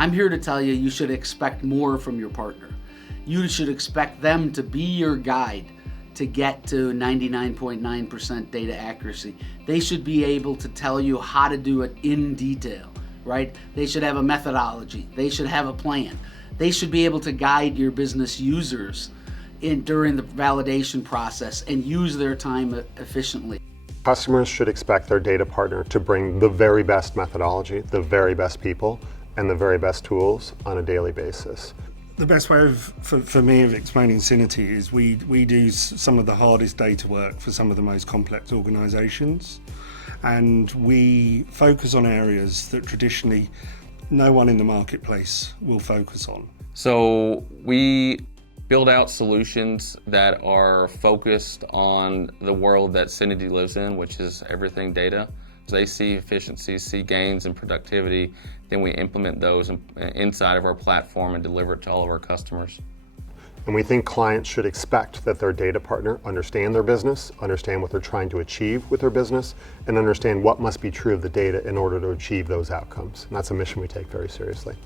I'm here to tell you, you should expect more from your partner. You should expect them to be your guide to get to 99.9% data accuracy. They should be able to tell you how to do it in detail, right? They should have a methodology. They should have a plan. They should be able to guide your business users during the validation process and use their time efficiently. Customers should expect their data partner to bring the very best methodology, the very best people, and the very best tools on a daily basis. The best way for me of explaining Syniti is we do some of the hardest data work for some of the most complex organisations, and we focus on areas that traditionally no one in the marketplace will focus on. So we build out solutions that are focused on the world that Syniti lives in, which is everything data. So they see efficiencies, see gains in productivity, then we implement those inside of our platform and deliver it to all of our customers. And we think clients should expect that their data partner understand their business, understand what they're trying to achieve with their business, and understand what must be true of the data in order to achieve those outcomes. And that's a mission we take very seriously.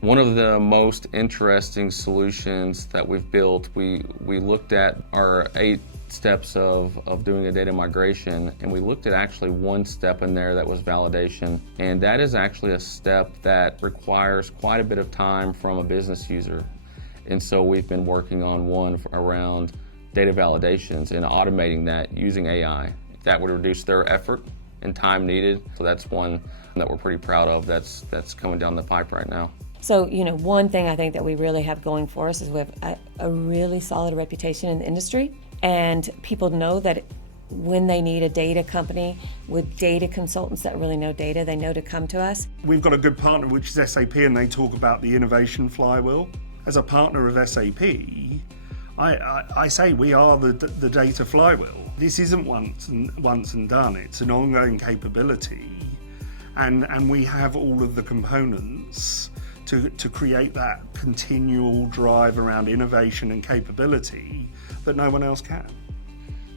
One of the most interesting solutions that we've built, we looked at our 8 steps of doing a data migration, and we looked at actually one step in there that was validation, and that is actually a step that requires quite a bit of time from a business user. And so we've been working on one around data validations and automating that using AI. That would reduce their effort and time needed. So that's one that we're pretty proud of that's coming down the pipe right now. So, one thing I think that we really have going for us is we have a really solid reputation in the industry, and people know that when they need a data company with data consultants that really know data, they know to come to us. We've got a good partner, which is SAP, and they talk about the innovation flywheel. As a partner of SAP, I say we are the data flywheel. This isn't once and done. It's an ongoing capability, and we have all of the components to create that continual drive around innovation and capability that no one else can.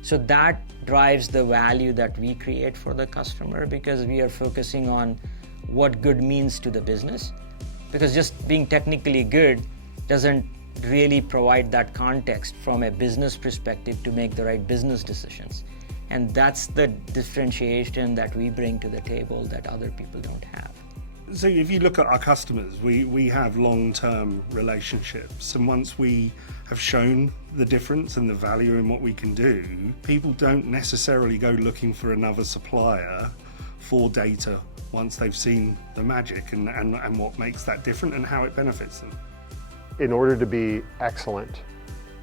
So that drives the value that we create for the customer, because we are focusing on what good means to the business. Because just being technically good doesn't really provide that context from a business perspective to make the right business decisions. And that's the differentiation that we bring to the table that other people don't have. So if you look at our customers, we have long-term relationships, and once we have shown the difference and the value in what we can do, people don't necessarily go looking for another supplier for data once they've seen the magic and what makes that different and how it benefits them. In order to be excellent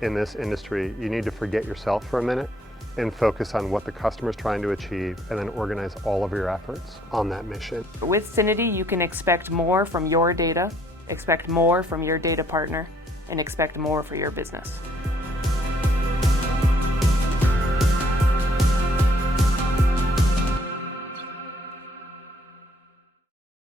in this industry, you need to forget yourself for a minute and focus on what the customer is trying to achieve, and then organize all of your efforts on that mission. With Syniti, you can expect more from your data, expect more from your data partner, and expect more for your business.